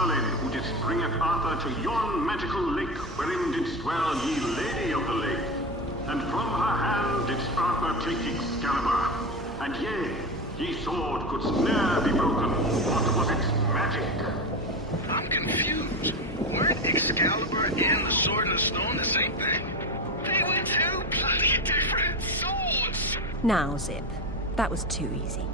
Merlin, who didst bringeth Arthur to yon magical lake, wherein didst dwell ye Lady of the Lake. And from her hand didst Arthur take Excalibur. And yea, ye sword couldst ne'er be broken. What was its magic? I'm confused. Weren't Excalibur and the Sword and the Stone the same thing? They were two bloody different swords! Now, Zip. That was too easy.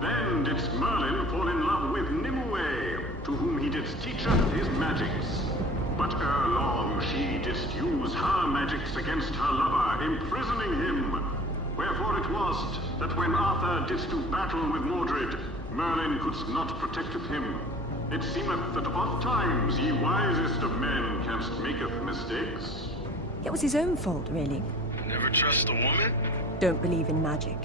Then didst Merlin fall in love with Nimue, to whom he didst teacheth his magics. But ere long she didst use her magics against her lover, imprisoning him. Wherefore it was that when Arthur didst do battle with Mordred, Merlin couldst not protecteth him. It seemeth that oft times ye wisest of men canst maketh mistakes. It was his own fault, really. Never trust a woman? Don't believe in magic.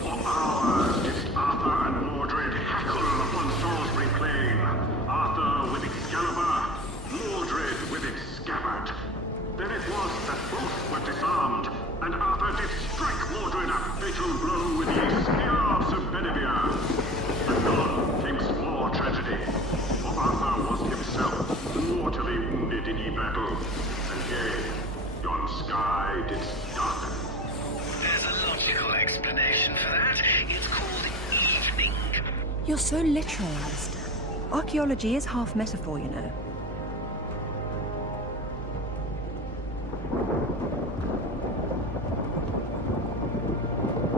For hours didst Arthur and Mordred hackle upon Salisbury Plain. Arthur with Excalibur, Mordred with its scabbard. Then it was that both were disarmed, and Arthur did strike Mordred a fatal blow with the spear of Sir Bedivere. Anon came more tragedy, for Arthur was himself mortally wounded in ye battle, and yea, yon sky didst darken. There's a logical explanation for that. It's called evening. You're so literal, Alistair. Archaeology is half metaphor, you know.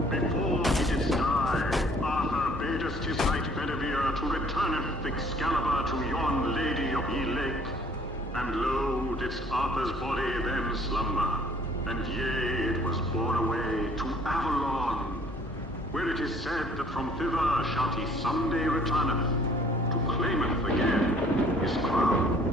Before he did die, Arthur badest his knight Bedivere to returneth Excalibur to yon Lady of ye Lake. And lo, didst Arthur's body then slumber, and yea, it was borne away to Avalon, where it is said that from thither shall he someday returneth, to claimeth again his crown.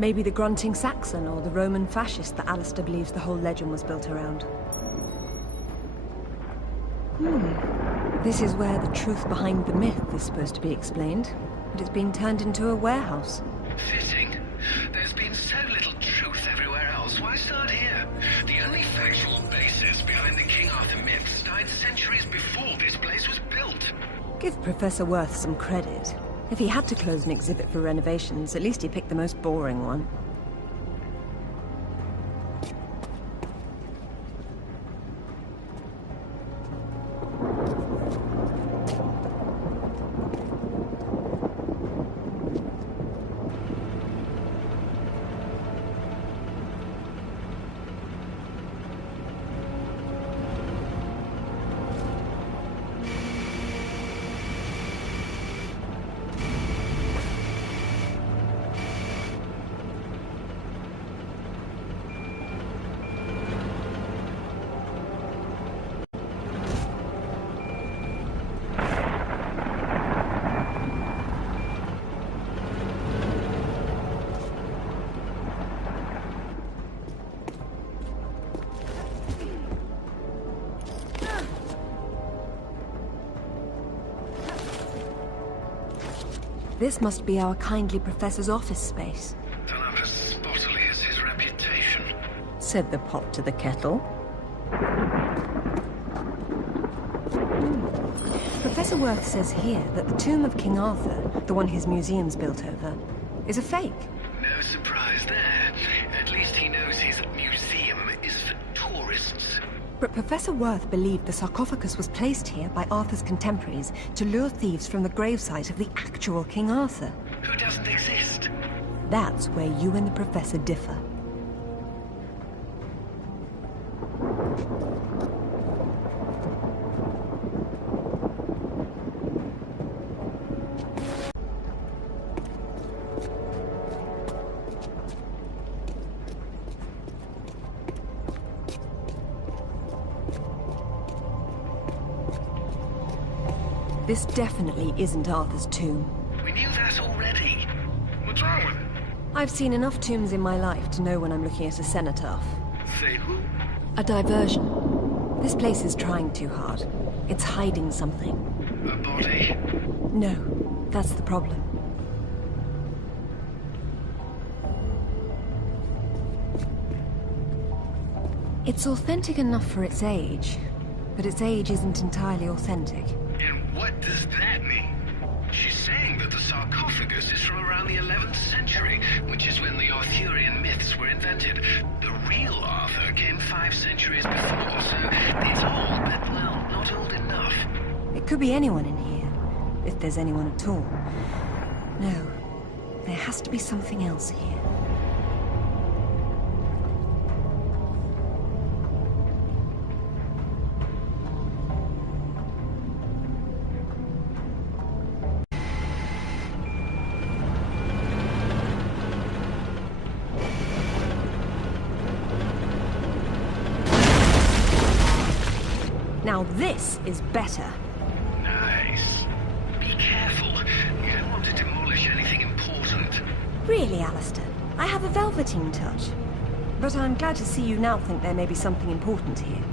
Maybe the grunting Saxon or the Roman fascist that Alistair believes the whole legend was built around. This is where the truth behind the myth is supposed to be explained, but it's been turned into a warehouse. Fitting. There's been so little truth everywhere else. Why start here? The only factual basis behind the King Arthur myths died centuries before this place was built. Give Professor Worth some credit. If he had to close an exhibit for renovations, at least he picked the most boring one. This must be our kindly professor's office space, Don't have as spottily as his reputation. said the pot to the kettle. Professor Worth says here that the tomb of King Arthur, the one his museum's built over, is a fake. No surprise there. At least he knows his museum But Professor Worth believed the sarcophagus was placed here by Arthur's contemporaries to lure thieves from the gravesite of the actual King Arthur. Who doesn't exist? That's where you and the Professor differ. This definitely isn't Arthur's tomb. We knew that already. What's wrong with it? I've seen enough tombs in my life to know when I'm looking at a cenotaph. Say who? A diversion. This place is trying too hard. It's hiding something. A body? No, that's the problem. It's authentic enough for its age, but its age isn't entirely authentic. And what does that mean? She's saying that the sarcophagus is from around the 11th century, which is when the Arthurian myths were invented. The real Arthur came 5 centuries before, so it's old, but, well, not old enough. It could be anyone in here, if there's anyone at all. No, there has to be something else here. Now this is better. Nice. Be careful. You don't want to demolish anything important. Really, Alistair, I have a velveteen touch. But I'm glad to see you now think there may be something important here.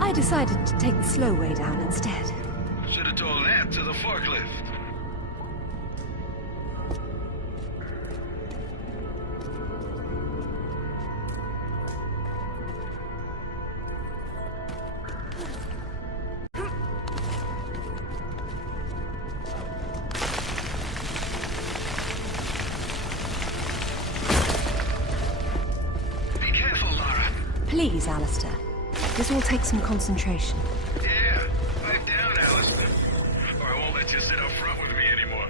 I decided to take the slow way down instead. Should have told that to the forklift. Be careful, Lara. Please, Alistair. This will take some concentration. Yeah, pipe down, Alistair. Or I won't let you sit up front with me anymore.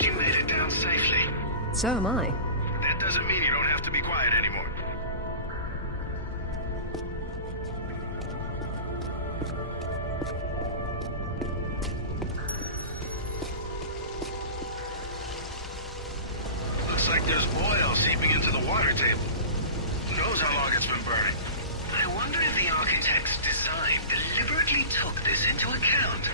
You made it down safely. So am I. That doesn't mean you don't have to be quiet anymore. Looks like there's oil seeping into the water table. Who knows how long it's been burning? I wonder if the architect's design deliberately took this into account.